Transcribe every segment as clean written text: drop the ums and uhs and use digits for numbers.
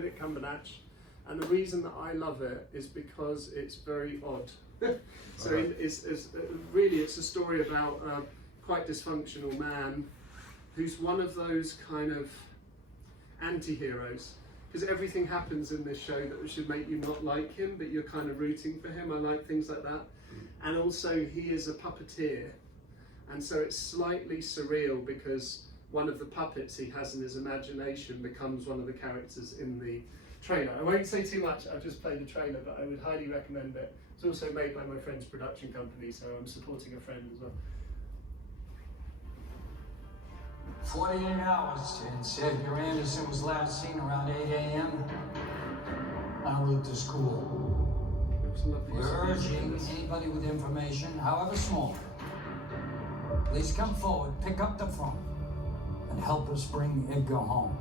Benedict Cumberbatch, and the reason that I love it is because it's very odd. So it's a story about a quite dysfunctional man who's one of those kind of anti-heroes, because everything happens in this show that should make you not like him, but you're kind of rooting for him. I like things like that. And also he is a puppeteer, and so it's slightly surreal because one of the puppets he has in his imagination becomes one of the characters in the trailer. I won't say too much, I've just played the trailer, but I would highly recommend it. It's also made by my friend's production company, so I'm supporting a friend as well. 48 hours, and Xavier Anderson was last seen around 8 a.m. en route to school. We're urging anybody with information, however small, please come forward, pick up the phone, and help us bring Edgar home.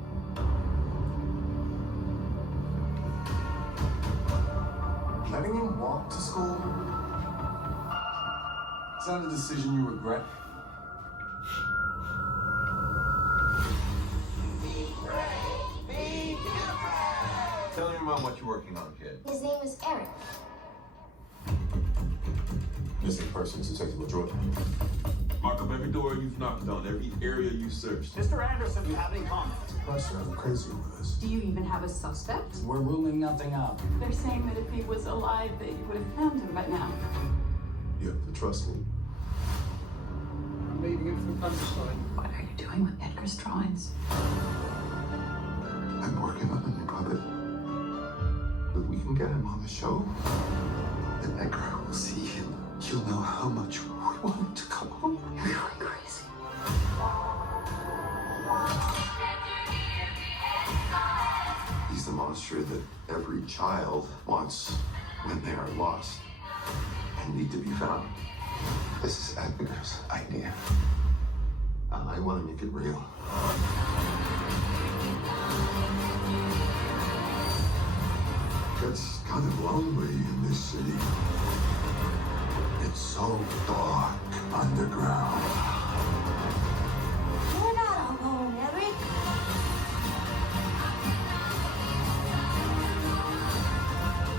Letting him walk to school? Is that a decision you regret? Tell me about what you're working on, kid. His name is Eric. Missing persons detectable Jordan. Mark up every door you've knocked on, every area you searched. Mr. Anderson, do you have any comments? Question, I'm crazy over this. Do you even have a suspect? We're ruling nothing out. They're saying that if he was alive, that you would have found him by now. You have to trust me. I'm leaving him for the punchline. What are you doing with Edgar's drawings? I'm working on a new puppet. If we can get him on the show, then Edgar will see him. He'll know how much we want him to come home. You're going crazy. He's the monster that every child wants when they are lost and need to be found. This is Edgar's idea. I want to make it real. It's kind of lonely in this city. It's so dark underground. You're not alone, Eric.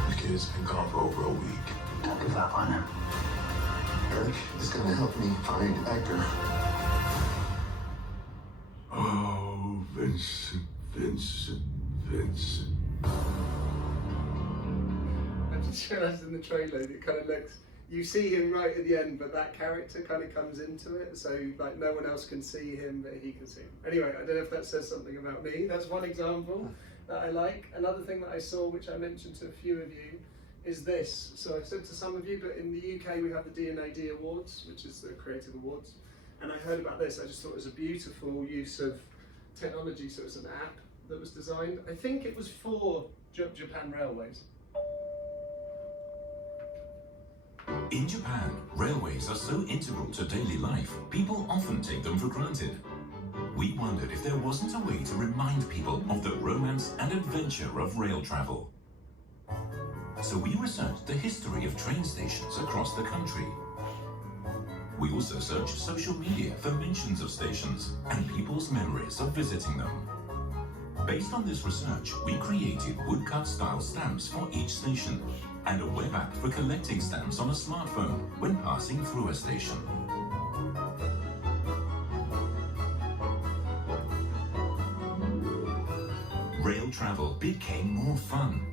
The kid's been gone for over a week. Don't give up on him. Eric is gonna help me find Edgar. Oh, Vincent, Vincent, Vincent. I just realised in the trailer it kind of looks, you see him right at the end, but that character kind of comes into it, so like no one else can see him, but he can see him. Anyway, I don't know if that says something about me. That's one example that I like. Another thing that I saw, which I mentioned to a few of you, is this. So I said to some of you, but in the UK we have the D&AD Awards, which is the Creative Awards, and I heard about this. I just thought it was a beautiful use of technology. So it's an app that was designed. I think it was for Japan Railways. In Japan, railways are so integral to daily life, people often take them for granted. We wondered if there wasn't a way to remind people of the romance and adventure of rail travel. So we researched the history of train stations across the country. We also searched social media for mentions of stations and people's memories of visiting them. Based on this research, we created woodcut-style stamps for each station and a web app for collecting stamps on a smartphone when passing through a station. Rail travel became more fun.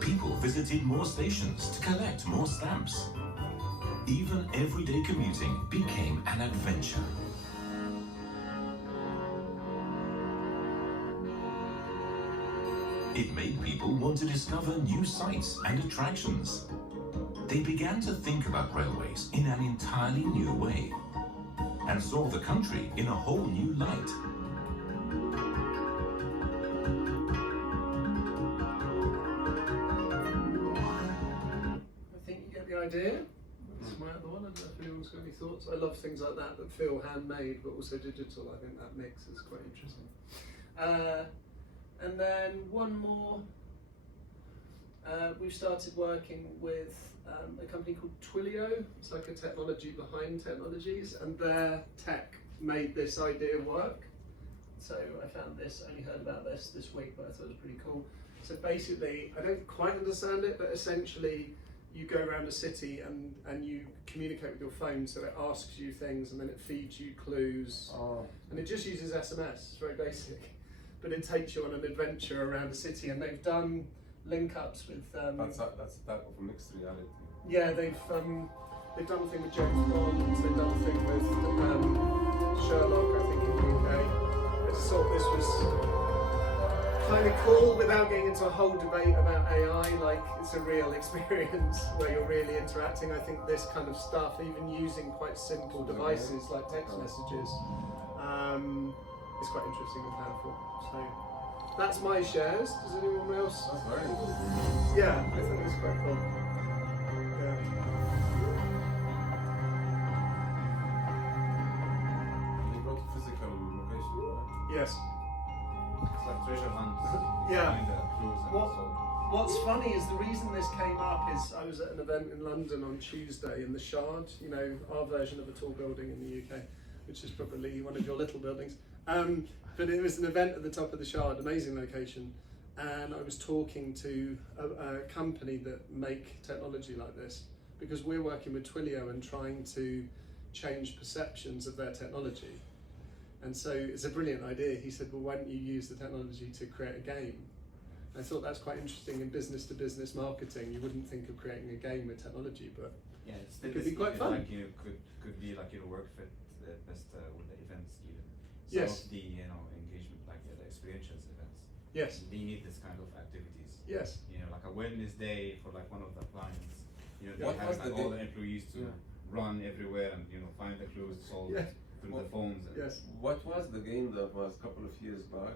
People visited more stations to collect more stamps. Even everyday commuting became an adventure. It made people want to discover new sights and attractions. They began to think about railways in an entirely new way and saw the country in a whole new light. I think you get the idea. That's my other one. I don't know if anyone's got any thoughts. I love things like that that feel handmade but also digital. I think that mix is quite interesting. And then one more. We've started working with a company called Twilio. It's like a technology behind technologies, and their tech made this idea work. So I found this, only heard about this week, but I thought it was pretty cool. So basically, I don't quite understand it, but essentially you go around a city and you communicate with your phone, so it asks you things and then it feeds you clues. And it just uses SMS, it's very basic. But it takes you on an adventure around a city, and they've done link-ups with... that's a type of mixed reality. Yeah, they've done a thing with James Bond, they've done a thing with Sherlock, I think, in the UK. I just thought this was kind of cool without getting into a whole debate about AI. Like, it's a real experience where you're really interacting. I think this kind of stuff, even using quite simple devices like text messages, is quite interesting and powerful. So that's my shares. Does anyone else? That's very cool. Yeah, I think it's quite cool. Yeah. You go to physical location, right? Yes. It's like treasure hunt. Yeah. Find the clues and so. What's funny is the reason this came up is I was at an event in London on Tuesday in the Shard, you know, our version of a tall building in the UK, which is probably one of your little buildings. But it was an event at the top of the Shard, amazing location, and I was talking to a company that make technology like this, because we're working with Twilio and trying to change perceptions of their technology. And so it's a brilliant idea. He said, well, why don't you use the technology to create a game? I thought that's quite interesting in business-to-business marketing. You wouldn't think of creating a game with technology, but Yeah, it could be quite fun. Like you could be like your work fit best with the events even. Yes. Of the engagement, like the experiential events. Yes. They need this kind of activities. Yes. You know, like a wellness day for like one of the clients. You know, What they was have like the all day? the employees to Yeah. run everywhere and find the clues, solve Yeah. through Well, the phones. And Yes. What was the game that was a couple of years back?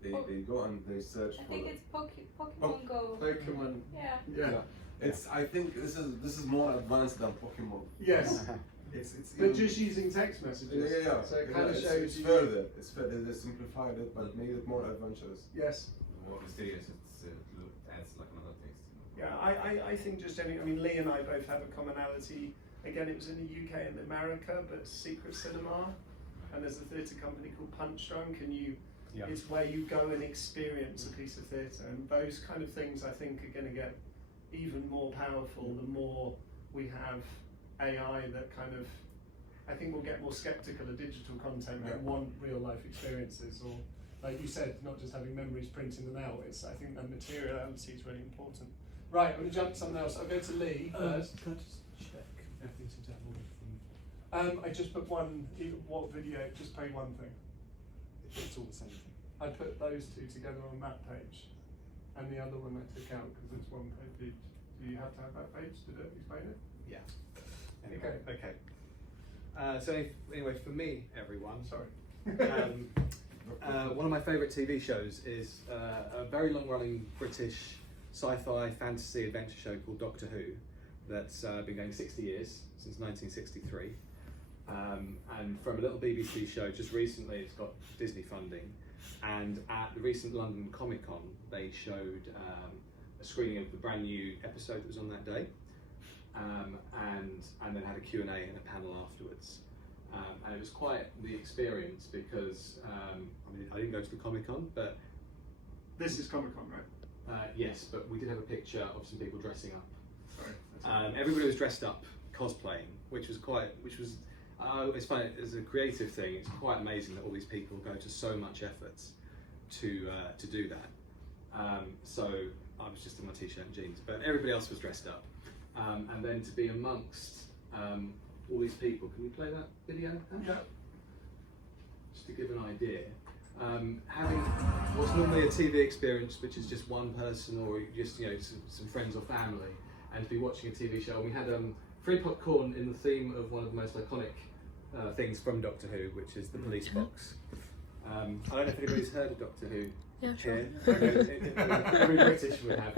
They go and they search I for. think it's Pokemon Go. Pokemon. Yeah. Yeah. It's. I think this is more advanced than Pokemon. Yes. It's But even- just using text messages. Yeah. So it kind of shows it's you. further. It's further. They simplified it, but made it more adventurous. Yes. more mysterious. It adds like another taste. Yeah, I think just any, I mean, Lee and I both have a commonality. Again, it was in the UK and America, but Secret Cinema, and there's a theatre company called Punch Drunk, and it's where you go and experience a piece of theatre, and those kind of things I think are going to get even more powerful the more we have AI that kind of, I think we'll get more skeptical of digital content and want real life experiences, or like you said, not just having memories, printing them out. It's, I think that materiality is really important. Right, I'm going to jump to something else. I'll go to Lee first. Can I just check everything seems to have all I just put one, what video, just play one thing. it's all the same thing. I put those two together on that page, and the other one I took out because it's one page. Do you have to have that page to explain it? Yeah. Anyway, okay. So anyway, for me, everyone, Sorry. one of my favourite TV shows is a very long-running British sci-fi fantasy adventure show called Doctor Who that's been going 60 years, since 1963. And from a little BBC show, just recently it's got Disney funding, and at the recent London Comic Con they showed a screening of the brand new episode that was on that day, and then had a Q&A and a panel afterwards. And it was quite the experience because I mean, I didn't go to the Comic Con, but This is Comic Con, right? yes, but we did have a picture of some people dressing up. Sorry. Everybody was dressed up, cosplaying, which was it's fun. As a creative thing, it's quite amazing that all these people go to so much effort to do that. So I was just in my t-shirt and jeans, but everybody else was dressed up, and then to be amongst all these people. Can we play that video? Yeah. Just to give an idea. Having what's normally a TV experience, which is just one person or just some friends or family, and to be watching a TV show. And we had free popcorn in the theme of one of the most iconic things from Doctor Who, which is the police box. I don't know if anybody's heard of Doctor Who. Yeah, sure. Here. Okay, every British would have.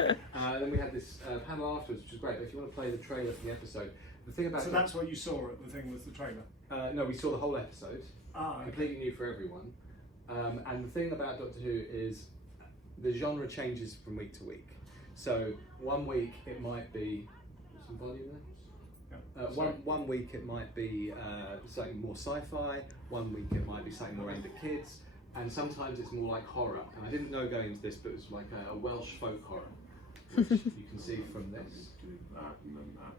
Then we had this panel afterwards, which was great. But if you want to play the trailer for the episode, the thing about So that's what you saw at the thing with the trailer? no, we saw the whole episode. Okay. Completely new for everyone. And the thing about Doctor Who is the genre changes from week to week. So one week it might be some volume there. One week it might be something more sci-fi. One week it might be something more aimed at kids. and sometimes it's more like horror. And I didn't know going into this, but it was like a Welsh folk horror, which you can see from this. Do that and then that.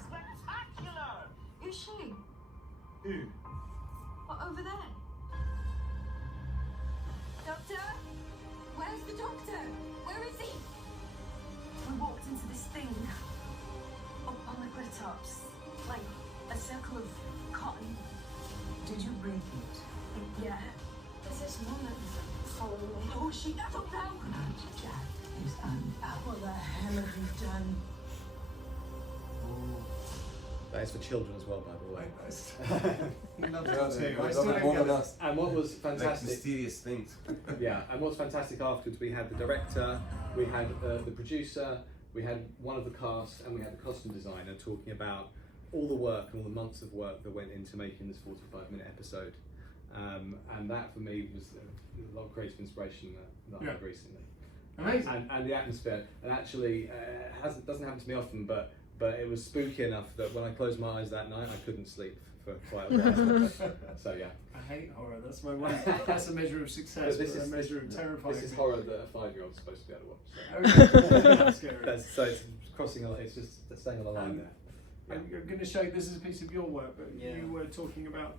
Spectacular! Who's she? Who? What, over there? Doctor? Where's the doctor? Where is he? We walked into this thing up on the cliff tops, like a circle of cotton. Did you break it? Yeah. There's this woman following me. Oh, she? I don't know. That Jack is unbound. What the hell have you done? That is for children as well, by the way. He loves Yeah, it they too. I love still it don't more get than it. us. And what was Like fantastic, mysterious things. yeah, and what's fantastic afterwards, we had the director, we had the producer, we had one of the cast, and we had the costume designer talking about all the work and all the months of work that went into making this 45-minute episode. And that for me was a lot of creative inspiration that I had recently. Amazing. And the atmosphere, and actually doesn't happen to me often, but it was spooky enough that when I closed my eyes that night, I couldn't sleep for quite a while. So yeah. I hate horror. That's my one. That's a measure of success. But this but is a measure of terrifying. This is horror that a 5-year-old's supposed to be able to watch. So. Okay. That's scary. So it's crossing on. It's just staying on the line there. And you're going to show this is a piece of your work, but Yeah. you were talking about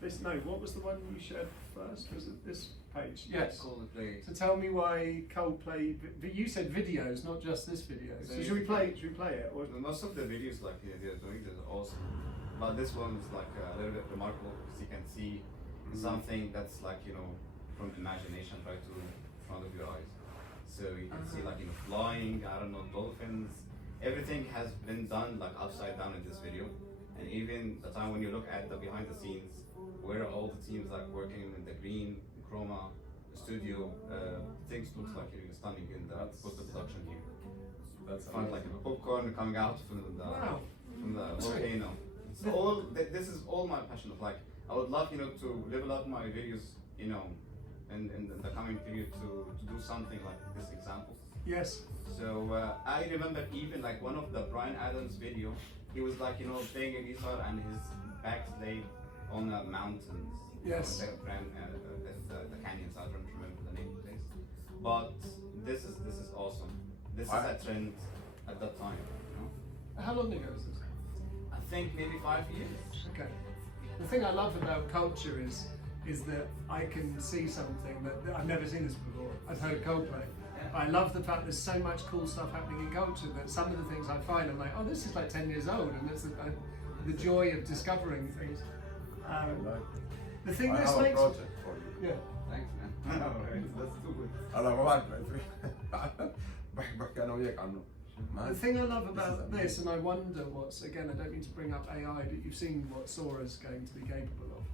this. No, what was the one you shared first? Was it this page? Yes. Coldplay. So tell me why Coldplay. You said videos, not just this video. So should we play? Should we play it? Or? Most of the videos like they're doing is awesome, but this one is like a little bit remarkable because you can see something that's like from imagination right to in front of your eyes. So you can see like flying, I don't know, dolphins. Everything has been done like upside down in this video, and even the time when you look at the behind the scenes, where all the teams like working in the green, chroma, studio, things looks like stunning in the post-production here. That's fun, like popcorn coming out from the volcano. It's all this is all my passion of like. I would love to level up my videos in the coming period to do something like this example. Yes. So I remember even like one of the Bryan Adams video, he was like playing a guitar and his back's laid on the mountains. Yes. The canyons. I don't remember the name of the place. But this is awesome. This is a trend at that time. How long ago is this? I think maybe 5 years. Okay. The thing I love about culture is that I can see something that I've never seen this before. I've heard Coldplay. I love the fact there's so much cool stuff happening in culture that some of the things I find I'm like, oh, this is like 10 years old, and it's the joy of discovering things. The thing this I have makes a project for you. yeah. Thanks, man. Let's do it. Alla vad vad kan de ge kan The thing I love about this, and I wonder what's, again, I don't mean to bring up AI, but you've seen what Sora's going to be capable of.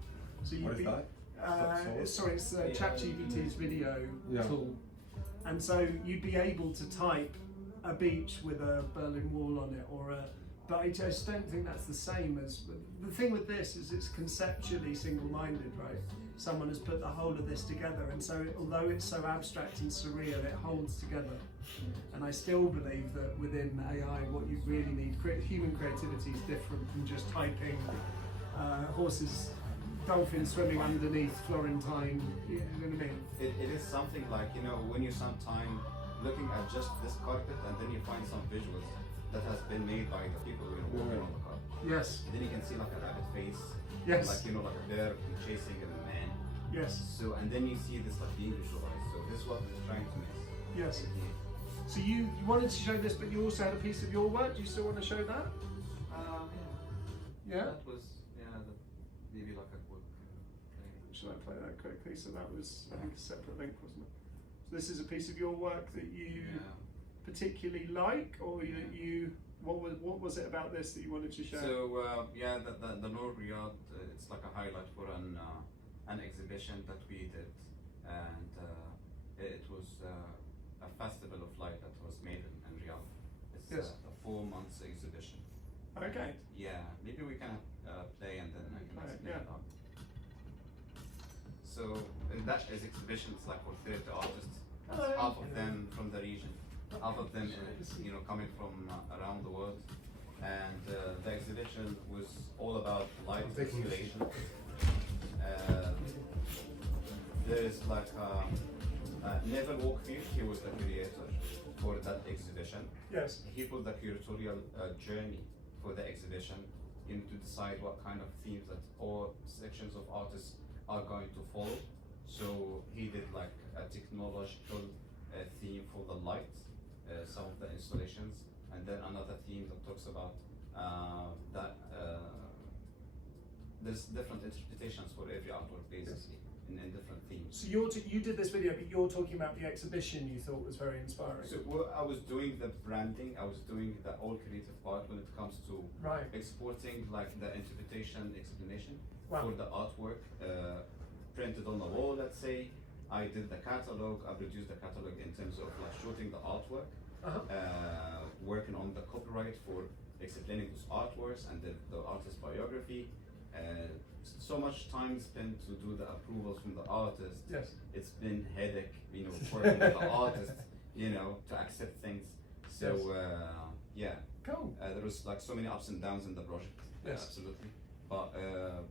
So What is that? Sorry, it's ChatGPT's video Yeah. tool. And so you'd be able to type a beach with a Berlin Wall on it, but I just don't think that's the same as, the thing with this is it's conceptually single-minded, right? Someone has put the whole of this together, and so although it's so abstract and surreal, it holds together. And I still believe that within AI, what you really need, human creativity is different from just typing horses, dolphins swimming underneath Florentine, you know what I mean? It is something like, when you sometime looking at just this carpet and then you find some visuals that has been made by the people working on the carpet. Yes. And then you can see like a rabbit face. Yes. Like, like a bear chasing a man. Yes. So, and then you see this like being visualized. So this is what it's trying to miss. Yes. So you wanted to show this, but you also had a piece of your work. Do you still want to show that? Yeah. That was, maybe like a quick thing. Should I play that quickly? So that was, I think, a separate link, wasn't it? So this is a piece of your work that you particularly like, or what was it about this that you wanted to show? So the Noor Riyadh, it's like a highlight for an exhibition that we did, and it was a festival of light that was made in Riyadh. It's a 4 months exhibition. Okay. Yeah, maybe we can play and then I can explain it out. So in that exhibition, it's like for 30 artists. Half of them from the region, half of them coming from around the world. and the exhibition was all about light installation. There is like Neville Walkfield, he was the curator for that exhibition. Yes. He put the curatorial journey for the exhibition, you know, to decide what kind of themes that all sections of artists are going to follow. So he did like a technological theme for the light, some of the installations, and then another theme that talks about that there's different interpretations for every artwork basically, in different themes. So you did this video, but you're talking about the exhibition you thought was very inspiring. So well, I was doing the branding, I was doing the all creative part when it comes to exporting like the interpretation, explanation for the artwork printed on the wall, let's say. I did the catalog, I produced the catalog in terms of like shooting the artwork, working on the copyright for explaining those artworks and the artist's biography. So much time spent to do the approvals from the artist. Yes. It's been headache, you know, working with the artist, you know, to accept things. So yeah. Cool. There was like so many ups and downs in the project. Yes. Absolutely. But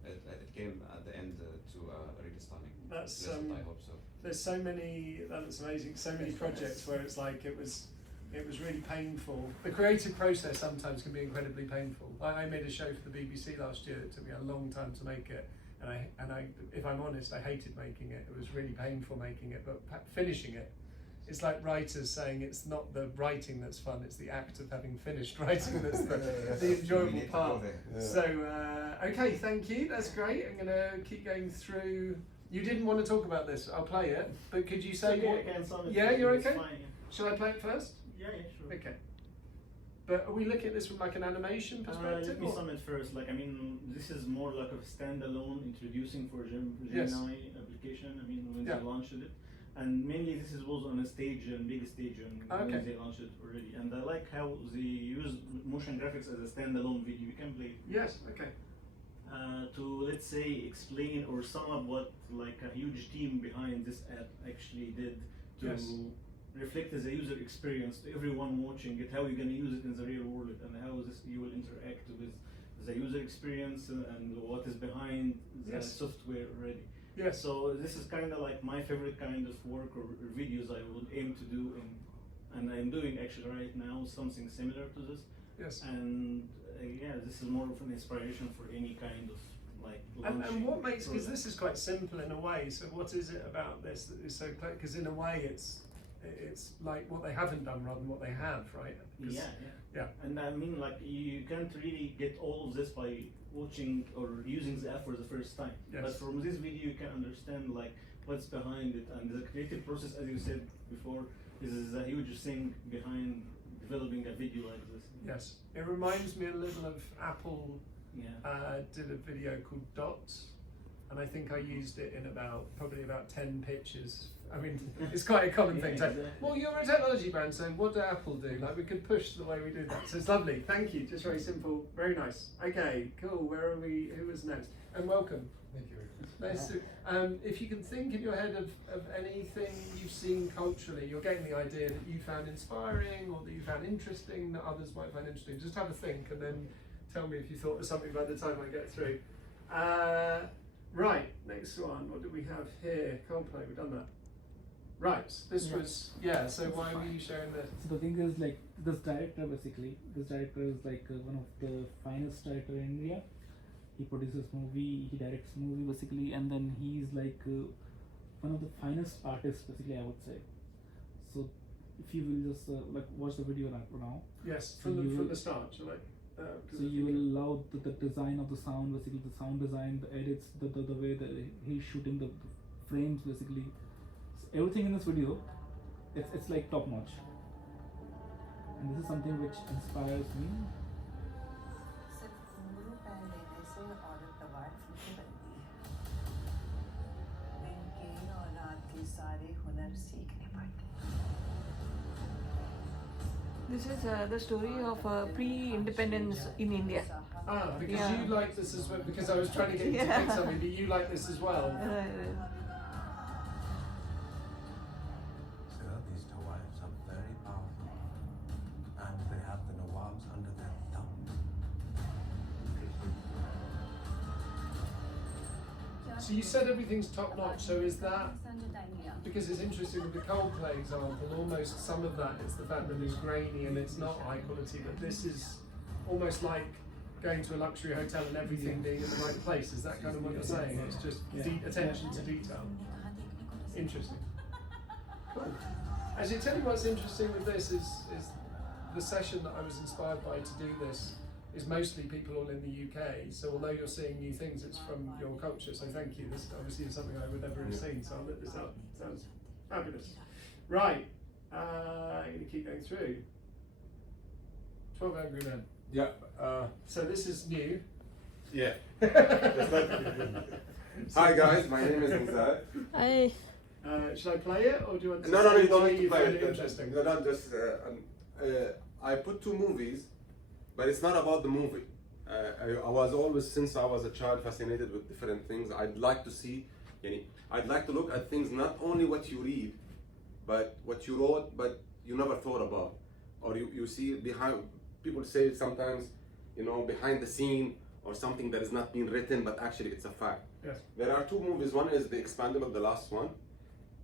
it came at the end to a really stunning result, I hope so. There's so many, that's amazing, so many projects where it's like it was really painful. The creative process sometimes can be incredibly painful. I made a show for the BBC last year. It took me a long time to make it, and I, if I'm honest, I hated making it. It was really painful making it, but finishing it, it's like writers saying it's not the writing that's fun, it's the act of having finished writing that's the enjoyable part. So, okay, thank you, that's great. I'm gonna keep going through. You didn't want to talk about this, I'll play it, but could you say what? Yeah, you're okay? Shall I play it first? Yeah, sure. Okay. But are we looking at this from like an animation perspective? Let me sum it first. Like, I mean, this is more like a standalone introducing for Gemini application. I mean, when they launched it, and mainly this was on a stage, a big stage, when they launched it already. And I like how they use motion graphics as a standalone video. You can play it. Yes. Okay. To let's say explain or sum up what like a huge team behind this app actually did to reflect as a user experience to everyone watching it, how you're going to use it in the real world, and how you will interact with the user experience and what is behind the software already. Yes. So this is kind of like my favorite kind of work or videos I would aim to do, and I'm doing actually right now something similar to this. Yes. And yeah, this is more of an inspiration for any kind of like and what makes, because this is quite simple in a way, so what is it about this that is so clear? Because in a way it's like what they haven't done rather than what they have, right? Yeah. And I mean, like, you can't really get all of this by watching or using the app for the first time. Yes. But from this video you can understand like what's behind it, and the creative process, as you said before, is a huge thing behind developing a video like this. Yes, it reminds me a little of Apple. Did a video called Dots, and I think I used it in probably about 10 pictures. I mean, it's quite a common thing. So, well, you're a technology brand, so what do Apple do? Like, we could push the way we do that. So it's lovely. Thank you. Just very simple. Very nice. Okay, cool. Where are we? Who is next? And welcome. Thank you. Nice to, if you can think in your head of anything you've seen culturally, you're getting the idea that you found inspiring or that you found interesting that others might find interesting. Just have a think and then tell me if you thought of something by the time I get through. Right, next one. What do we have here? Coldplay, we've done that. Right, this was, so why were you sharing this? So the thing is, like, this director is like one of the finest director in India. He produces movie, he directs movie basically, and then he's like one of the finest artists basically, I would say. So if you will just like watch the video now. Yes, from the start, shall I? So you will love the design of the sound, basically the sound design, the edits, the way that he's shooting the frames basically. So everything in this video, it's like top notch. And this is something which inspires me. This is the story of pre-independence in India. Ah, because you like this as well, because I was trying to get you to pick something, but you like this as well. These two wives are very powerful, and they have the Nawabs under their thumbs. So you said everything's top notch, so is that, because it's interesting with the Coldplay example, almost some of that is the fact that it's grainy and it's not high quality, but this is almost like going to a luxury hotel and everything being in the right place. Is that kind of what you're saying? It's just attention to detail. Interesting. Cool. Actually, tell you what's interesting with this is the session that I was inspired by to do this is mostly people all in the UK. So although you're seeing new things, it's from your culture. So thank you. This obviously is something I would never have seen. So I'll look this up. Sounds fabulous. Right. I'm going to keep going through. 12 Angry Men. Yeah. So this is new. Yeah. Hi guys, my name is Muzad. Hi. Should I play it, or do you want to? No, you don't need to play find it. Interesting. No, just. I put 2 movies, but it's not about the movie. I was always, since I was a child, fascinated with different things. I'd like to see, I'd like to look at things, not only what you read, but what you wrote, but you never thought about, or you see behind. People say sometimes, behind the scene or something that is not being written, but actually it's a fact. Yes. There are 2 movies. One is The Expendable, the last one,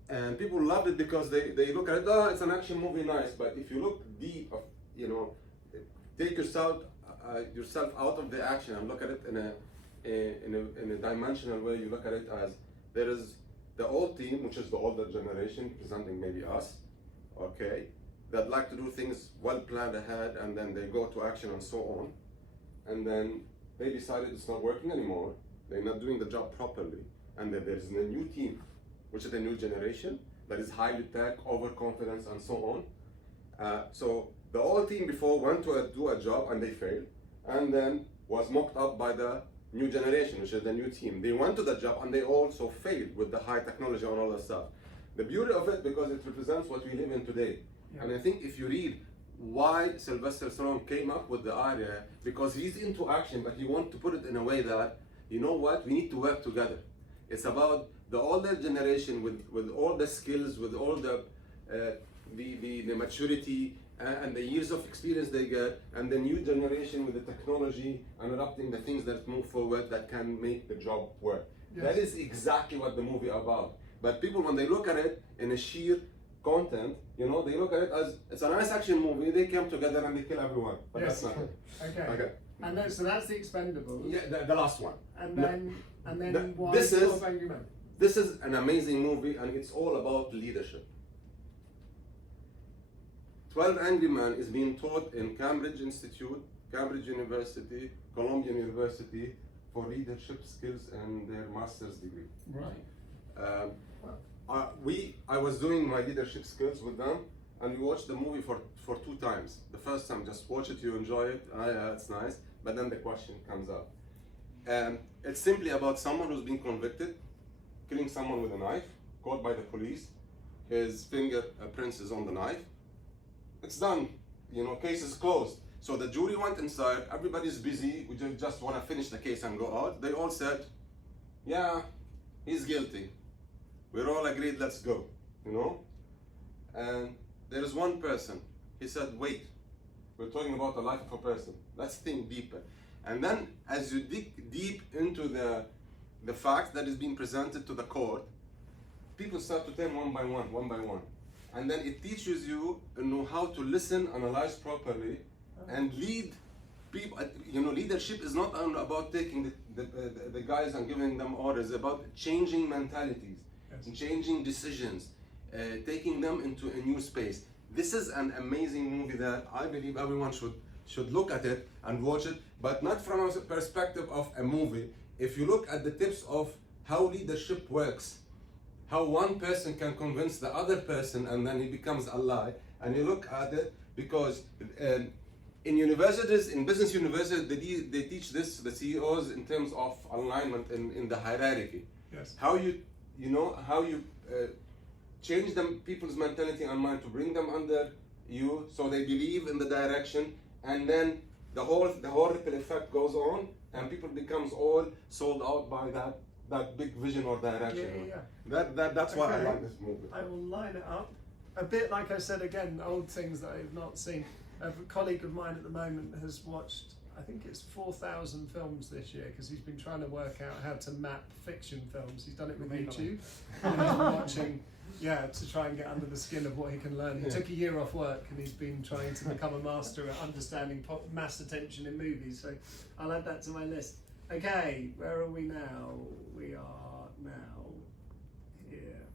and people loved it because they look at it. Oh, it's an action movie, nice. But if you look deep, take yourself out of the action and look at it in a dimensional way. You look at it as there is the old team, which is the older generation, presenting maybe us, okay, that like to do things well planned ahead, and then they go to action and so on, and then they decided it's not working anymore. They're not doing the job properly, and then there's a new team, which is the new generation that is highly tech, overconfidence, and so on. So the old team before went to do a job and they failed, and then was mocked up by the new generation, which is the new team. They went to the job and they also failed with the high technology and all that stuff. The beauty of it, because it represents what we live in today. Yeah. And I think if you read why Sylvester Stallone came up with the idea, because he's into action, but he wants to put it in a way that, you know what, we need to work together. It's about the older generation with all the skills, with all the maturity and the years of experience they get, and the new generation with the technology and adopting the things that move forward that can make the job work. Yes. That is exactly what the movie about. But people, when they look at it in a sheer content, they look at it as it's a nice action movie. They come together and they kill everyone. But yes. That's not it. Okay. And then, so that's The Expendables. Yeah, the last one. And then why this is 12 Angry Men? This is an amazing movie, and it's all about leadership. 12 Angry Men is being taught in Cambridge Institute, Cambridge University, Columbia University for leadership skills and their master's degree. Right. I was doing my leadership skills with them, and we watched the movie for 2 times. The first time, just watch it, you enjoy it, yeah, it's nice, but then the question comes up. It's simply about someone who's been convicted, killing someone with a knife, caught by the police, his fingerprints is on the knife. It's done, case is closed. So the jury went inside, everybody's busy, we just want to finish the case and go out. They all said, yeah, he's guilty. We're all agreed, let's go, And there is one person, he said, wait, we're talking about the life of a person. Let's think deeper. And then as you dig deep into the facts that is being presented to the court, people start to tell one by one. And then it teaches you how to listen, analyze properly, and lead people. Leadership is not only about taking the guys and giving them orders, it's about changing mentalities, yes, changing decisions, taking them into a new space. This is an amazing movie that I believe everyone should look at it and watch it, but not from a perspective of a movie. If you look at the tips of how leadership works, how one person can convince the other person and then he becomes ally, and you look at it, because in universities, in business universities, they teach this, the CEOs, in terms of alignment in the hierarchy. Yes. How you change people's mentality and mind to bring them under you, so they believe in the direction, and then the whole ripple effect goes on, and people becomes all sold out by that big vision or direction. Yeah. That's why I like this movie. I will line it up a bit, like I said again, old things that I've not seen. A colleague of mine at the moment has watched, I think it's 4,000 films this year because he's been trying to work out how to map fiction films. He's done it with YouTube. And he's been watching, to try and get under the skin of what he can learn. He took a year off work and he's been trying to become a master at understanding mass attention in movies. So I'll add that to my list. Okay, where are we now? We are now here.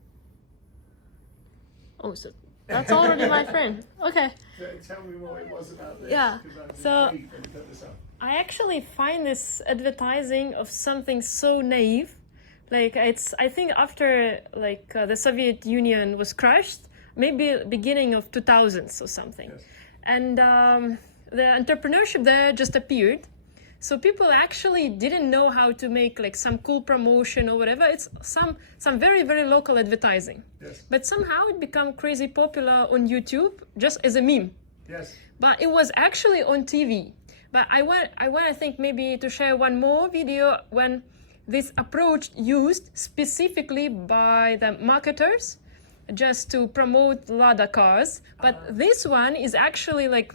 Oh, so that's already my friend. Okay. Tell me what it was about this. Yeah. So Intrigued when you got this up. I actually find this advertising of something so naive. Like I think after the Soviet Union was crushed, maybe beginning of 2000s or something. Yes. And the entrepreneurship there just appeared. So people actually didn't know how to make like some cool promotion or whatever. It's some very, very local advertising. Yes. But somehow it became crazy popular on YouTube just as a meme. Yes. But it was actually on TV. But I want I think maybe to share one more video when this approach used specifically by the marketers just to promote Lada cars. But this one is actually like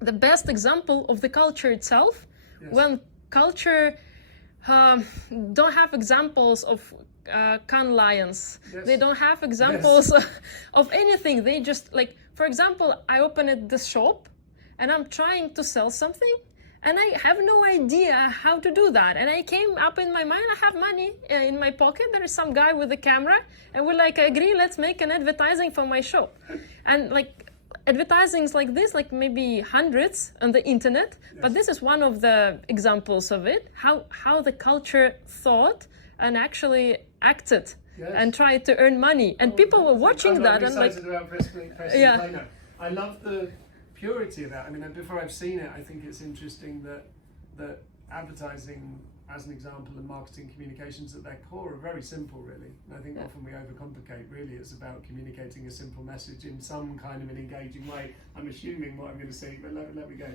the best example of the culture itself. Yes. When culture don't have examples of Cannes Lions. Yes. They don't have examples of anything. They just like, for example, I opened this shop and I'm trying to sell something and I have no idea how to do that. And I came up in my mind, I have money in my pocket. There is some guy with a camera and we're like, agree, let's make an advertising for my shop. And like advertisings like this, like maybe hundreds on the internet, but this is one of the examples of it, how the culture thought and actually acted and tried to earn money. And people were watching that and like, yeah. I love the purity of that. I mean, before I've seen it, I think it's interesting that advertising, as an example, and marketing communications at their core are very simple, really. And I think often we overcomplicate. Really, it's about communicating a simple message in some kind of an engaging way. I'm assuming what I'm going to say, but let me go.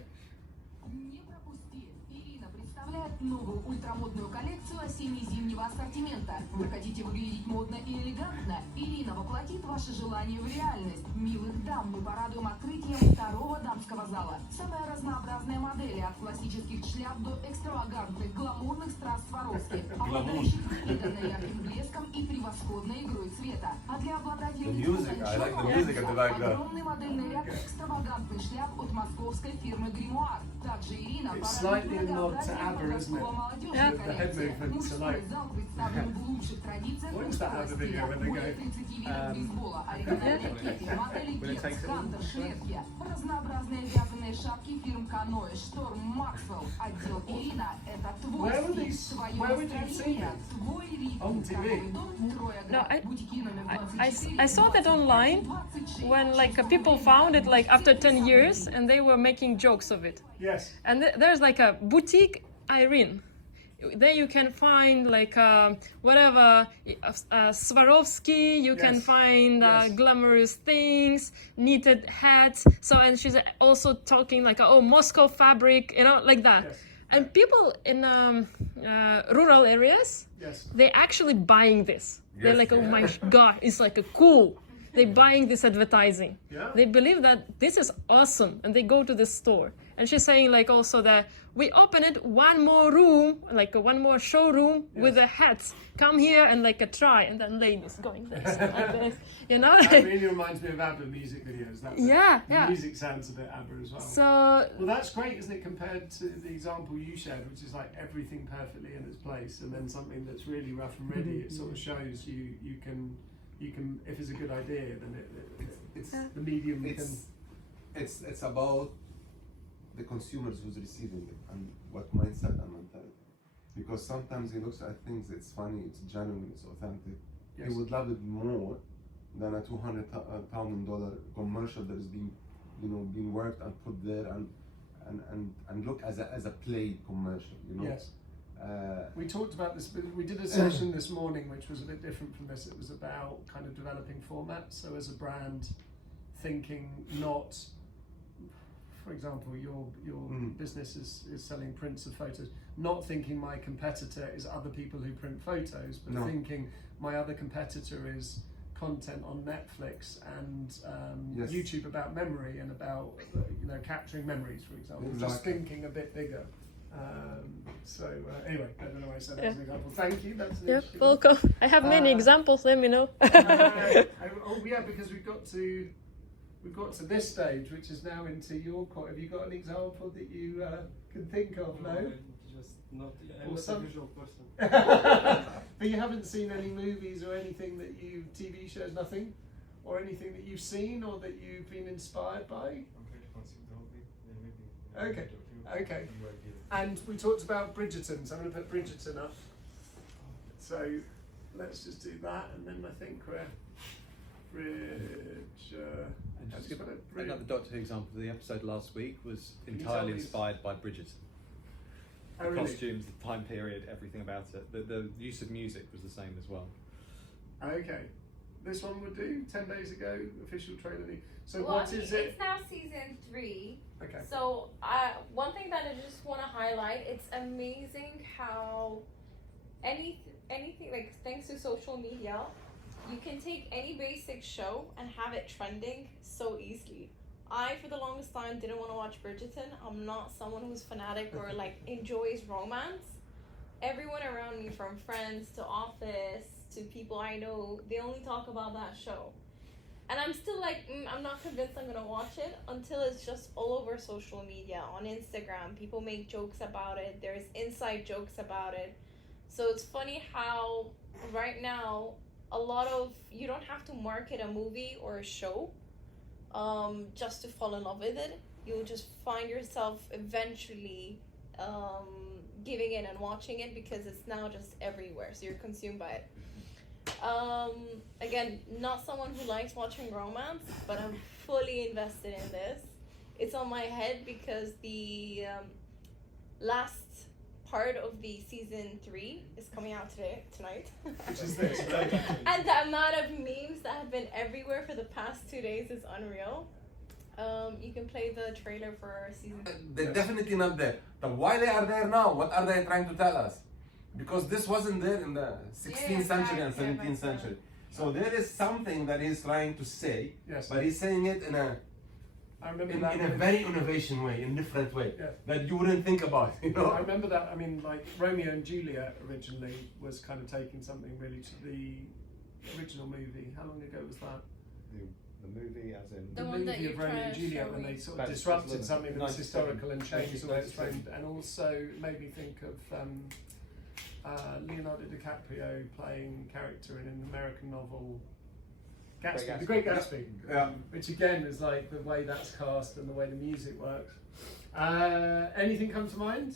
Представляет новую ультрамодную коллекцию осенне-зимнего ассортимента. Вы хотите выглядеть модно и элегантно? Ирина воплотит ваше желание в реальность. Милых дам мы порадуем открытием второго дамского зала. Самые разнообразные модели от классических шляп до экстравагантных гламурных страз Сваровски, обладающих невиданно ярким блеском и превосходной игрой цвета. А для обладателей огромный модельный ряд экстравагантных шляп от московской фирмы Гримуар. Также Ирина порадует многообразием Yeah. The head movement to like. What is that other video when they go? When it takes it all. Разнообразные вязаные шапки фирм Каноэ, Шторм, Максвелл. Отдел Ирина – это твой стиль, твое настроение, твой ритм, торговый дом, трое град, бутики номер 24. I saw that online when like people found it like after 10 years and they were making jokes of it. Yes. And there's like a boutique Irene. There you can find like whatever Swarovski. You can find glamorous things, knitted hats. So and she's also talking like Moscow fabric, like that. Yes. And people in rural areas, they're actually buying this. They're like, oh my god, it's like a cool. They're buying this advertising. Yeah. They believe that this is awesome, and they go to the store. And she's saying like also that we open it one more room, like one more showroom with the hats. Come here and like try, and then ladies going this, like this, That really reminds me of ABBA music videos. The music sounds a bit ABBA as well. So well, that's great, isn't it? Compared to the example you shared, which is like everything perfectly in its place, and then something that's really rough and ready. It sort of shows you can if it's a good idea, then it's the medium. It's about the consumers who's receiving it and what mindset and mentality. Because sometimes he looks at things, it's funny, it's genuine, it's authentic. He would love it more than a $200,000 commercial that is being worked and put there and look as a played commercial. Yes. We talked about this. We did a session this morning, which was a bit different from this. It was about kind of developing formats. So as a brand, thinking not. For example, your business is selling prints of photos, not thinking my competitor is other people who print photos, but thinking my other competitor is content on Netflix and Yes. YouTube about memory and about capturing memories, for example. Just Exactly. thinking a bit bigger. Anyway, I don't know why I said that as an example. Thank you. That's an Yep, interesting welcome. I have many examples. Let me know. Because we've got to this stage, which is now into your court. Have you got an example that you can think of? No. Just not. I'm Or not some- a visual person. But you haven't seen any movies or anything that TV shows, nothing, or anything that you've seen or that you've been inspired by. I'm trying to consider the movie. Then maybe. Okay. And we talked about Bridgerton, so I'm going to put Bridgerton up. So let's just do that, and then I think we're And just give Bridge. another Doctor Who example. The episode last week was Can you entirely tell me- inspired by Bridgerton. Oh, The really? costumes, the time period, everything about it. The use of music was the same as well. Okay. This one would do. 10 days ago, official trailer. So Well, what is it? It's now season 3. Okay. So one thing that I just want to highlight, it's amazing how anything like thanks to social media, you can take any basic show and have it trending so easily. I, for the longest time, didn't want to watch Bridgerton. I'm not someone who's fanatic or like enjoys romance. Everyone around me, from friends to office to people I know, they only talk about that show. And I'm still like, I'm not convinced I'm gonna watch it until it's just all over social media, on Instagram. People make jokes about it. There's inside jokes about it. So it's funny how right now, you don't have to market a movie or a show just to fall in love with it. You'll just find yourself eventually giving in and watching it because it's now just everywhere. So you're consumed by it. Again, not someone who likes watching romance, but I'm fully invested in this. It's on my head because the last part of the season 3 is coming out tonight. Which is this, right? And the amount of memes that have been everywhere for the past 2 days is unreal. You can play the trailer for season 3. They're definitely not there. But why they are there now? What are they trying to tell us? Because this wasn't there in the 16th century and 17th century. So there is something that he's trying to say, but he's saying it in a very innovation way, in a different way, that you wouldn't think about, you know? I remember that. I mean, like Romeo and Juliet originally was kind of taking something really to the original movie. How long ago was that? The movie, as in The one that movie you of Romeo try and to Juliet, show when me. they sort of About disrupted something that was 97, historical and changed the way it's 1997. framed, and also made me think of Leonardo DiCaprio playing character in an American novel, Gatsby, The Great Gatsby, which again is like the way that's cast and the way the music works. Anything come to mind?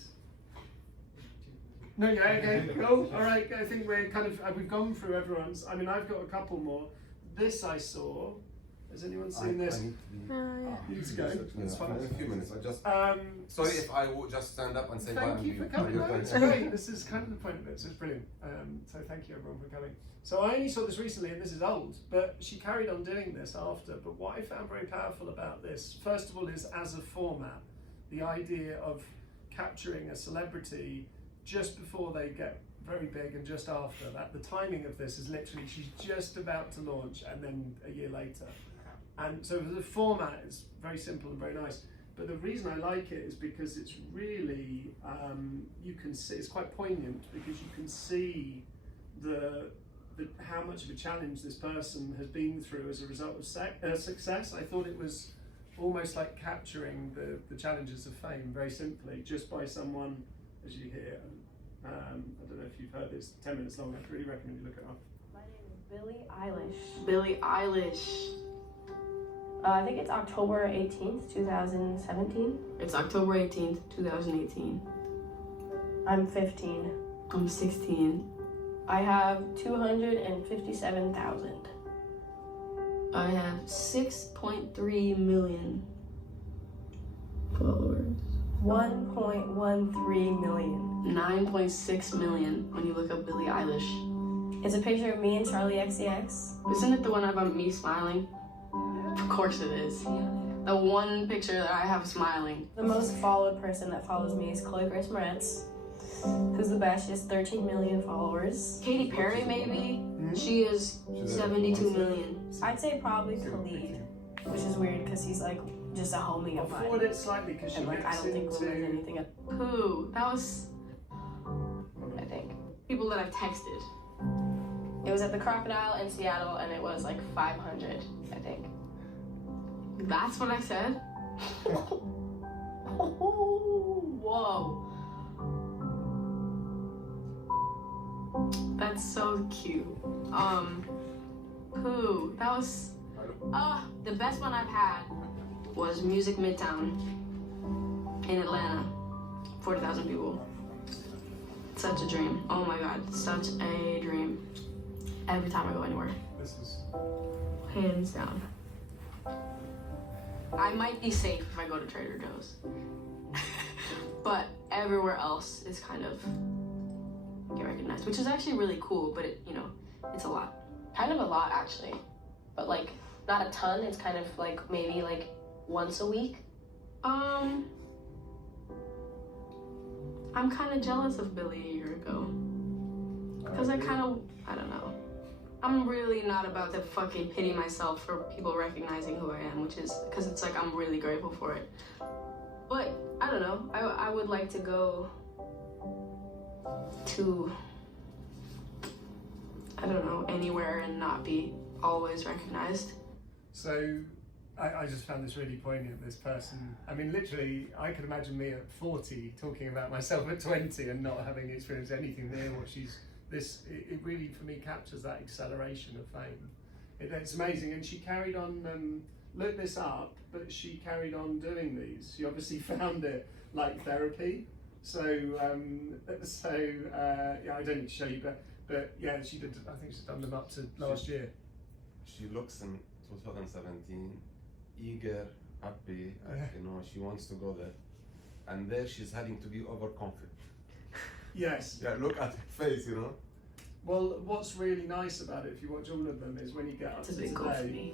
No, yeah, okay, cool. All right, I think we're kind of we've gone through everyone's. I mean, I've got a couple more. This I saw. Has anyone seen this? Need to go. It's fine. In a few minutes. I just. Sorry if I would just stand up and say bye. Thank you for coming. No, it's great. This is kind of the point of it, so it's brilliant. So thank you everyone for coming. So I only saw this recently, and this is old, but she carried on doing this after. But what I found very powerful about this, first of all, is as a format, the idea of capturing a celebrity just before they get very big and just after that. The timing of this is literally she's just about to launch, and then a year later. And so the format is very simple and very nice. But the reason I like it is because it's really, you can see, it's quite poignant because you can see how much of a challenge this person has been through as a result of success. I thought it was almost like capturing the challenges of fame very simply, just by someone, as you hear. I don't know if you've heard this, 10 minutes long. I'd really recommend you look it up. My name is Billie Eilish. Billie Eilish. I think it's October 18th, 2017. It's October 18th, 2018. I'm 15. I'm 16. I have 257,000. I have 6.3 million followers. 1.13 million. 9.6 million when you look up Billie Eilish. It's a picture of me and Charlie XCX. Isn't it the one about me smiling? Of course it is. The one picture that I have smiling. The most followed person that follows me is Chloe Grace Moretz. Who's the best? She has 13 million followers. Katy Perry, maybe? She is 72 million. I'd say probably Khalid, which is weird because he's like just a homie of mine. Forward it slightly because And like I don't think we'll learn anything. Who? That was, I think, people that I've texted. It was at the Crocodile in Seattle and it was like 500, I think. That's what I said? Whoa. That's so cute. Who? That was, the best one I've had was Music Midtown in Atlanta. 40,000 people. Such a dream. Oh my God, such a dream. Every time I go anywhere. This is hands down. I might be safe if I go to Trader Joe's. But everywhere else is kind of get recognized, which is actually really cool, but it, you know, it's a lot. Kind of a lot actually, but like not a ton. It's kind of like maybe like once a week. I'm kind of jealous of Billy a year ago. Because I don't know. I'm really not about to fucking pity myself for people recognizing who I am, which is, because it's like I'm really grateful for it. But, I don't know, I would like to go to, I don't know, anywhere and not be always recognized. So, I just found this really poignant, this person. I mean, literally, I could imagine me at 40 talking about myself at 20 and not having experienced anything near what she's, it really, for me, captures that acceleration of fame. It's amazing, and she carried on, look this up, but she carried on doing these. She obviously found it like therapy. So, yeah, I don't need to show you, but yeah, she did, I think she's done them up to last year. She looks in 2017 eager, happy, you know, she wants to go there. And there she's having to be overconfident. Yes. Yeah, look at her face, you know. Well, what's really nice about it, if you watch all of them, is when you get up to today,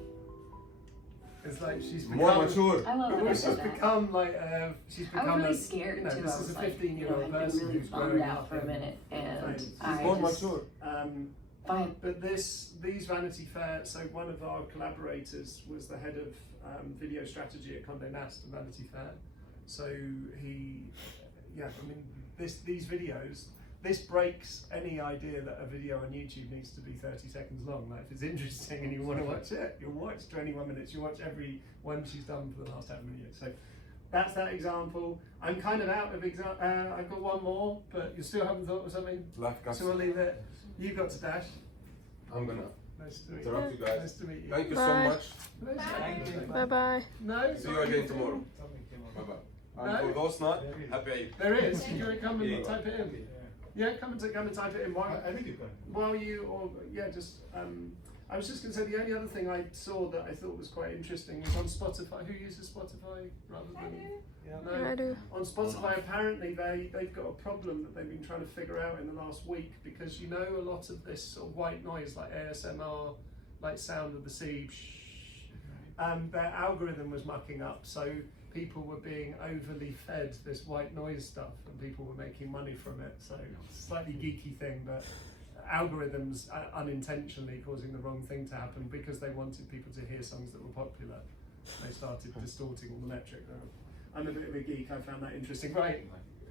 it's like she's become more mature. I love that. She's become like she's become. I was really a, scared you know, too. This I is was a like, 15-year-old I've person been really who's bummed growing out up for a in minute, and she's I more just, mature. But these Vanity Fair. So one of our collaborators was the head of video strategy at Condé Nast and Vanity Fair. So he, yeah, I mean, these videos. This breaks any idea that a video on YouTube needs to be 30 seconds long. Like, if it's interesting and you want to watch it, you'll watch 21 minutes. You watch every one she's done for the last however many years. So that's that example. I'm kind of out of example. I've got one more, but you still haven't thought of something. So we'll leave it. You got to dash. I'm gonna nice to meet interrupt you guys. Nice to meet you. Thank you Bye. so much. Thank you. Bye bye. No. See you again tomorrow. Bye bye. And for those not, happy Eid. There is. Do you want to come and type it in? Yeah, come and type it in. I think you can. While you, or yeah, just I was just going to say the only other thing I saw that I thought was quite interesting was on Spotify. Who uses Spotify rather than? Yeah, no. I do. On Spotify, apparently they've got a problem that they've been trying to figure out in the last week, because you know a lot of this sort of white noise, like ASMR, like sound of the sea, their algorithm was mucking up, so people were being overly fed this white noise stuff and people were making money from it. So slightly geeky thing, but algorithms unintentionally causing the wrong thing to happen because they wanted people to hear songs that were popular. They started distorting all the metric. I'm a bit of a geek, I found that interesting. Right,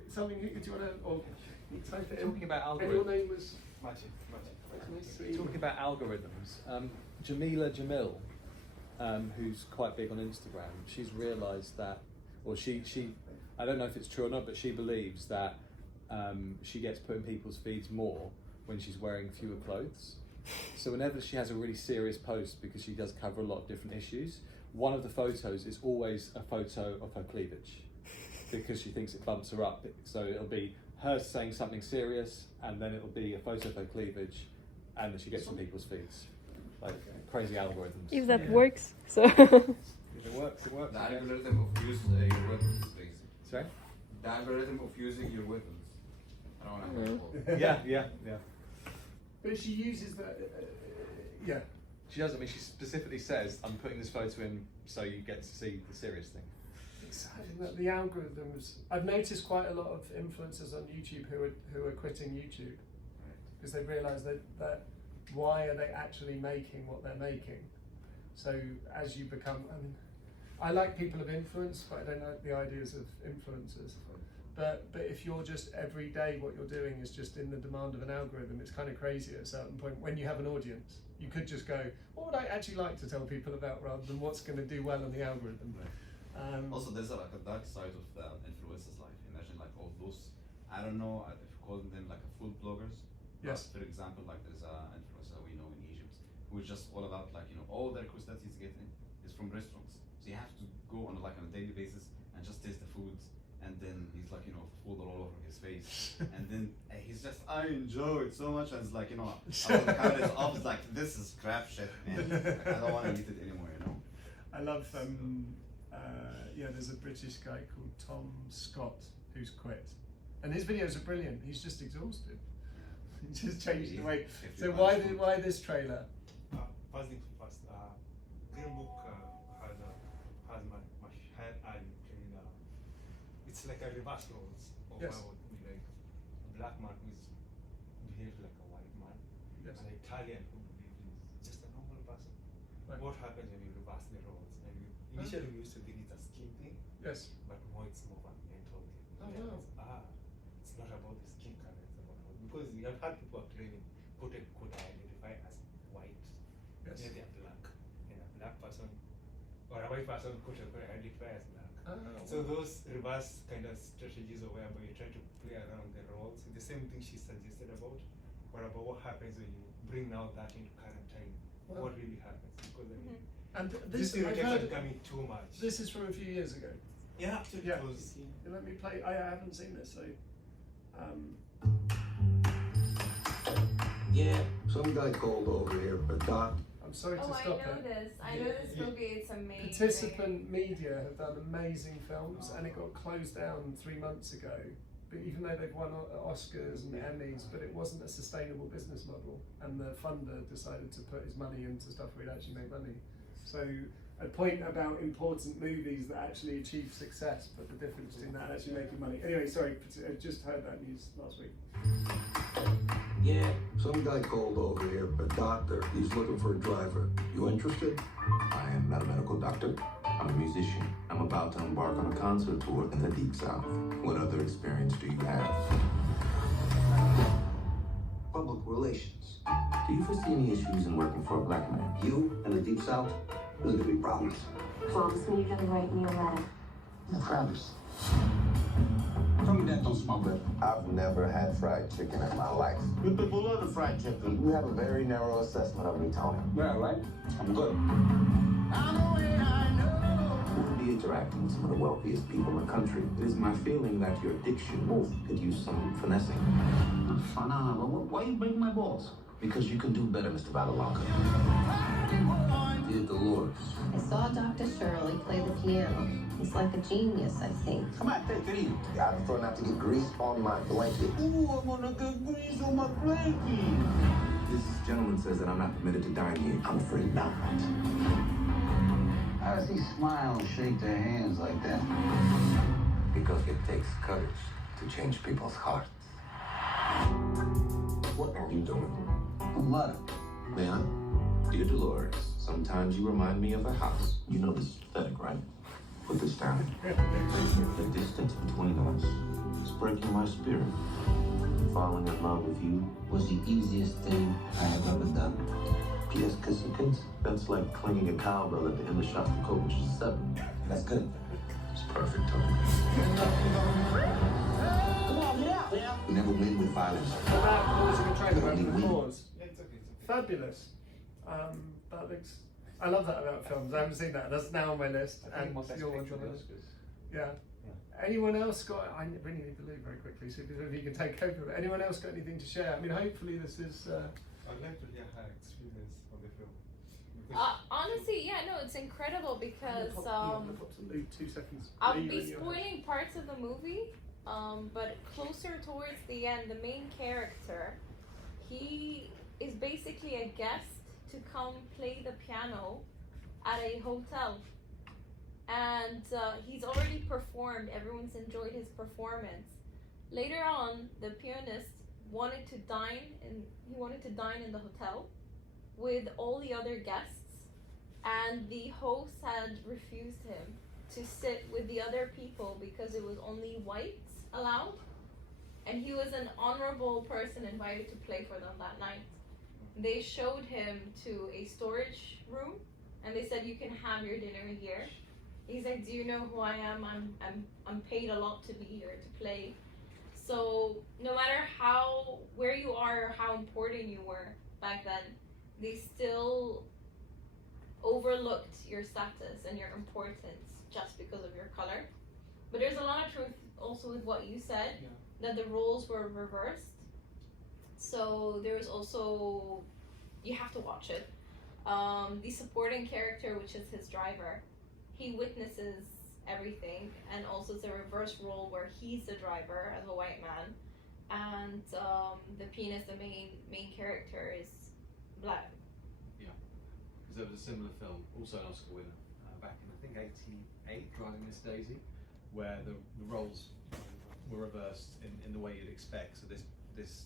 something, do you want to, or type it in? Talking about algorithms. And your name was? Talking about algorithms, Jamila Jamil, who's quite big on Instagram, she's realised that, or she, I don't know if it's true or not, but she believes that she gets put in people's feeds more when she's wearing fewer clothes. So whenever she has a really serious post, because she does cover a lot of different issues, one of the photos is always a photo of her cleavage, because she thinks it bumps her up. So it'll be her saying something serious, and then it'll be a photo of her cleavage, and then she gets in people's feeds. Like crazy algorithms. If that works, so. If it works, it works. The algorithm of using your weapons, basically. Sorry? The algorithm of using your weapons. I don't know how to Yeah. But she uses that, yeah. She does. I mean, she specifically says, "I'm putting this photo in so you get to see the serious thing." exciting that the algorithms. I've noticed quite a lot of influencers on YouTube who are quitting YouTube because they realise that why are they actually making what they're making? So as you become, I mean, I like people of influence, but I don't like the ideas of influencers. But if you're just every day what you're doing is just in the demand of an algorithm, it's kind of crazy at a certain point. When you have an audience, you could just go, what would I actually like to tell people about rather than what's going to do well on the algorithm. Also, there's like a dark side of the influencer's life. Imagine like all those, I don't know if you call them like a food bloggers. Yes. For example, like there's an influencer we know in Egypt who is just all about like, you know, all the requests that he's getting is from restaurants. So you have to go on like on a daily basis and just taste the food. And then he's like, you know, food all over his face. And then he's just, I enjoy it so much. And it's like, you know, after the camera is off, it's like, this is crap shit, man. Like, I don't want to eat it anymore, you know? I love, yeah, there's a British guy called Tom Scott who's quit. And his videos are brilliant. He's just exhausted. He just changed the way. So why this trailer? First things first, Green Book has my head and it's like a reverse roles of Yes. what would be like a black man who behaves like a white man, Yes. an Italian who behaves just a normal person. Right. What happens when you reverse the roles? And initially we used to think it's a skin thing, Yes. but more it's more of a mental thing. Oh, You wow. realize, it's not about the skin color, it's about because you have had people claiming could identify as white, Yes. then they are black, and a black person or a white person could identify as black. So those reverse kind of strategies of whereby you try to play around the roles, the same thing she suggested about what happens when you bring now that into current time, Wow. what really happens, because I mean, And this I've stereotypes heard are becoming too much. This is from a few years ago. Yeah, actually Yeah. it was. Let me play. I haven't seen this, so. Yeah, some guy called over here, but Doc. I'm sorry to Oh, I stop know it. this. I know this movie. It's amazing. Participant Media have done amazing films, and it got closed down 3 months ago. But even though they've won Oscars and Emmys, but it wasn't a sustainable business model, and the funder decided to put his money into stuff where he'd actually make money. So a point about important movies that actually achieve success, but the difference between that and actually making money. Anyway, sorry, I just heard that news last week. Yeah, some guy called over here, but doctor, he's looking for a driver. You interested? I am not a medical doctor. I'm a musician. I'm about to embark on a concert tour in the Deep South. What other experience do you have? Public relations. Do you foresee any issues in working for a black man? You in the Deep South? There's gonna be problems. Promise me you're gonna write me a letter. I promise. Tell me that don't smell good. I've never had fried chicken in my life. You people love the fried chicken. You have a very narrow assessment of me, Tony. Yeah, right? I'm good. You'll be interacting with some of the wealthiest people in the country. It is my feeling that your diction could use some finessing. Why you breaking my balls? Because you can do better, Mr. Vadalanka. Dear Dolores. I saw Dr. Shirley play the piano. He's like a genius, I think. Come on, take it easy. I prefer not to get grease on my blanket. Ooh, I'm gonna get grease on my blanket. This gentleman says that I'm not permitted to dine here. I'm afraid not. How does he smile and shake their hands like that? Because it takes courage to change people's hearts. What are you doing? A letter. Man, dear Dolores, sometimes you remind me of a house. You know this is pathetic, right? Put this down. The distance between us is breaking my spirit. Falling in love with you Was the easiest thing I have ever done. P.S. Kissing kids, that's like clinging a cowbell at the end of Shostakovich's 7. That's good. It's perfect, Tony. Come on, get out, man. We never win with violence. Pausing a trailer, Only open the we- pause. It's okay. Fabulous. That looks. I love that about films. I haven't seen that. That's now on my list. And your one's on the list. Yeah. Anyone else got? I really need to leave very quickly, so if you can take over. Anyone else got anything to share? I mean, hopefully this is. I'd like to hear her experience of the film. Honestly, yeah, no, it's incredible because Leave 2 seconds. I'll Leave be in your spoiling parts of the movie, but closer towards the end, the main character, he is basically a guest to come play the piano at a hotel. and he's already performed. Everyone's enjoyed his performance. Later on, the pianist wanted to dine in the hotel with all the other guests, and the host had refused him to sit with the other people because it was only whites allowed, and he was an honorable person invited to play for them that night. They showed him to a storage room, and they said, "You can have your dinner here." He's like, "Do you know who I am? I'm paid a lot to be here to play." So no matter where you are or how important you were back then, they still overlooked your status and your importance just because of your color. But there's a lot of truth also with what you said, that the roles were reversed. So there was also, you have to watch it, the supporting character, which is his driver, he witnesses everything, and also it's a reverse role where he's the driver as a white man, and the pianist, the main character, is black. Yeah, because there was a similar film, also an Oscar winner, back in I think '88, Driving Miss Daisy, where the roles were reversed in the way you'd expect. So this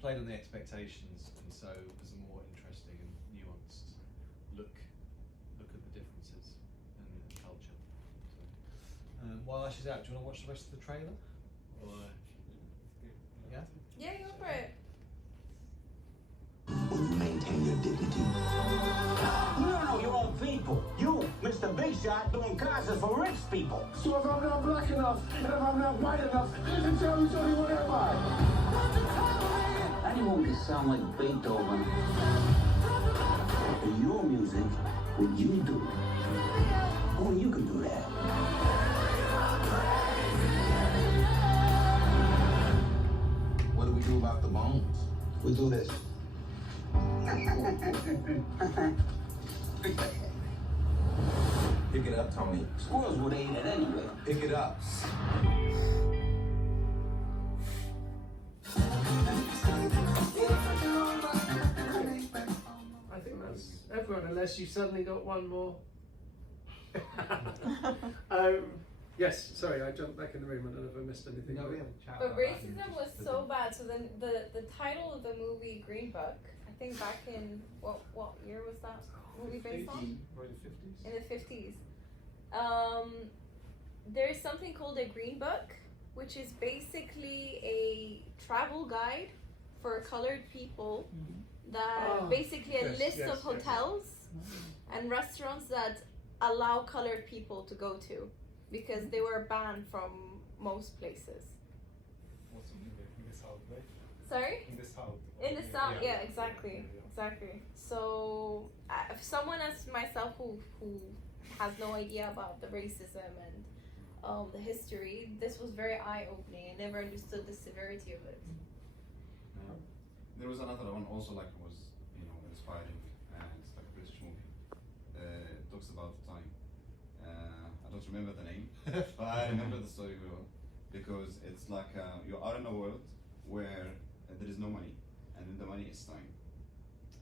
played on the expectations, and so there's a more interesting and nuanced look at the differences in the culture. So, while Ash is out, do you want to watch the rest of the trailer? Or yeah? Yeah, go for it. Will you maintain your dignity? You don't know your own people. You, Mr. Big Shot, doing concerts for rich people. So if I'm not black enough, and if I'm not white enough, then tell me, what am I? Anyone can sound like Beethoven. In your music, what you do, only you can do that. What do we do about the bones? We do this. Pick it up, Tony. Squirrels would eat it anyway. Pick it up. I think that's everyone, unless you suddenly got one more. Yes, sorry, I jumped back in the room. I don't know if I missed anything. No, we had a chat. But racism was so bad. So then the title of the movie Green Book, I think back in what year was that movie based on? In the 50s. There's something called a Green Book, which is basically a travel guide for colored people. That basically a list of hotels and restaurants that allow colored people to go to, because they were banned from most places. Also in the south, right? Sorry? In the south. In the south, yeah, exactly. So, if someone as myself who has no idea about the racism and the history, this was very eye-opening. I never understood the severity of it. There was another one also, like, was, inspiring, and it's like a British movie. It talks about time. I don't remember the name, but I remember the story very well, because it's like you are in a world where there is no money, and then the money is time.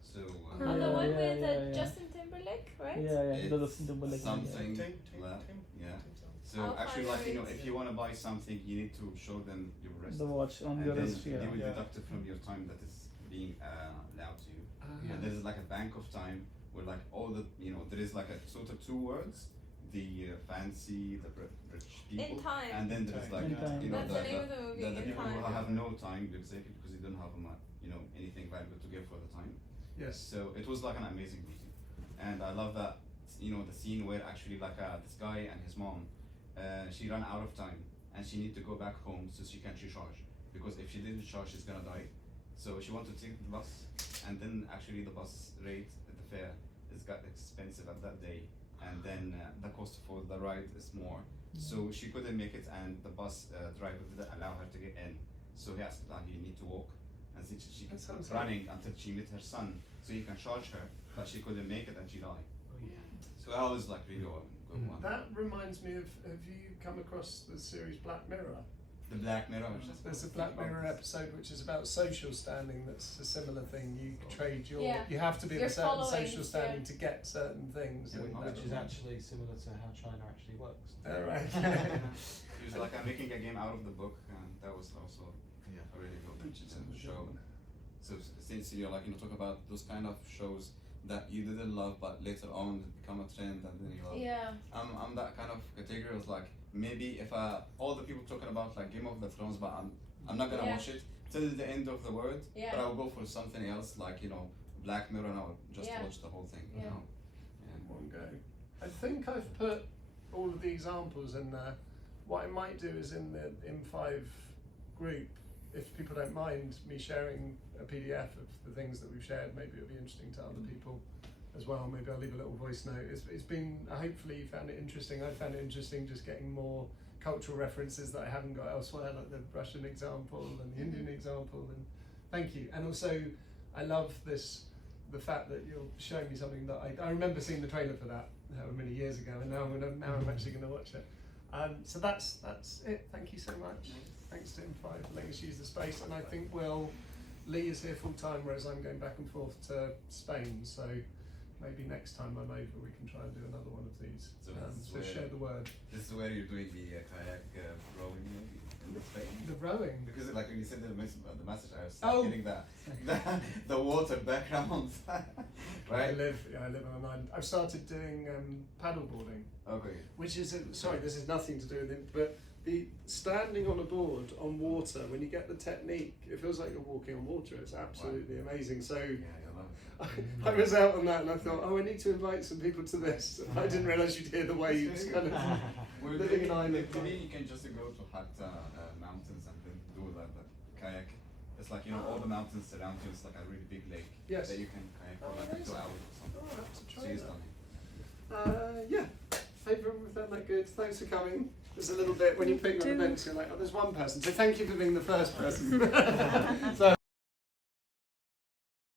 So the one with Justin Timberlake, right? Yeah, Justin Timberlake. Something like yeah. So actually, like, if you want to buy something, you need to show them your wrist. The watch on your wrist, They will deduct it from your time that is being allowed to you. And there's like a bank of time where, like, all the, there is like a sort of two words, the fancy, the rich people. In time. And then there's like, That's the name of the movie, the In people Time. who have no time, exactly, because they don't have anything valuable to give for the time. Yes. So it was like an amazing movie. And I love that, the scene where actually like this guy and his mom, she ran out of time and she need to go back home so she can recharge, because if she didn't charge, she's gonna die. So she wanted to take the bus, and then actually the bus rate at the fare is got expensive at that day, and then the cost for the ride is more. So she couldn't make it, and the bus driver didn't allow her to get in. So he asked her, "You need to walk," and so she kept running until she met her son, so he can charge her, but she couldn't make it and she died. So I was like, really good one. That reminds me of, have you come across the series Black Mirror? The Black Mirror. There's a Black Mirror episode which is about social standing. That's a similar thing. You trade your. Yeah. You have to be of Your a certain following, social standing to get certain things. Yeah, and which is actually similar to how China actually works. All right. He was like, I'm making a game out of the book, and that was also a really good show. So since you're like, talk about those kind of shows that you didn't love, but later on become a trend, and then you love. Yeah. I'm that kind of category. Of like, maybe if all the people talking about like Game of the Thrones, but I'm not gonna watch it till the end of the world. Yeah. But I'll go for something else, like Black Mirror, and I'll just watch the whole thing. Yeah. In one go. I think I've put all of the examples in there. What I might do is in the in5 group, if people don't mind me sharing a PDF of the things that we've shared, maybe it'll be interesting to other people as well. Maybe I'll leave a little voice note. It's been, hopefully you found it interesting. I found it interesting just getting more cultural references that I haven't got elsewhere, like the Russian example and the Indian example, and thank you. And also, I love the fact that you're showing me something that I remember seeing the trailer for that however many years ago, and now I'm actually going to watch it. So that's it. Thank you so much. Thanks to in5 for letting us use the space, and I think Lee is here full time, whereas I'm going back and forth to Spain. So maybe next time I'm over, we can try and do another one of these. So share the word. This is where you're doing the kayak rowing in Spain. The rowing. Because like when you said the message, I was getting the water background. Right. I live on an island. I've started doing paddleboarding. Okay. Which is this is nothing to do with it, but the standing on a board on water, when you get the technique, it feels like you're walking on water. It's absolutely amazing. So I was out on that and I thought, I need to invite some people to this. I didn't realise you'd hear the waves kind of living in Ireland. Maybe you can just go to hot mountains and then do the kayak. It's like, all the mountains around you, it's like a really big lake that you can kayak for like 2 hours or something. Oh, I have to try So that. Yeah. Hope everyone found that good. Thanks for coming. There's a little bit, when you pick up the bench, you're like, there's one person. So thank you for being the first person. So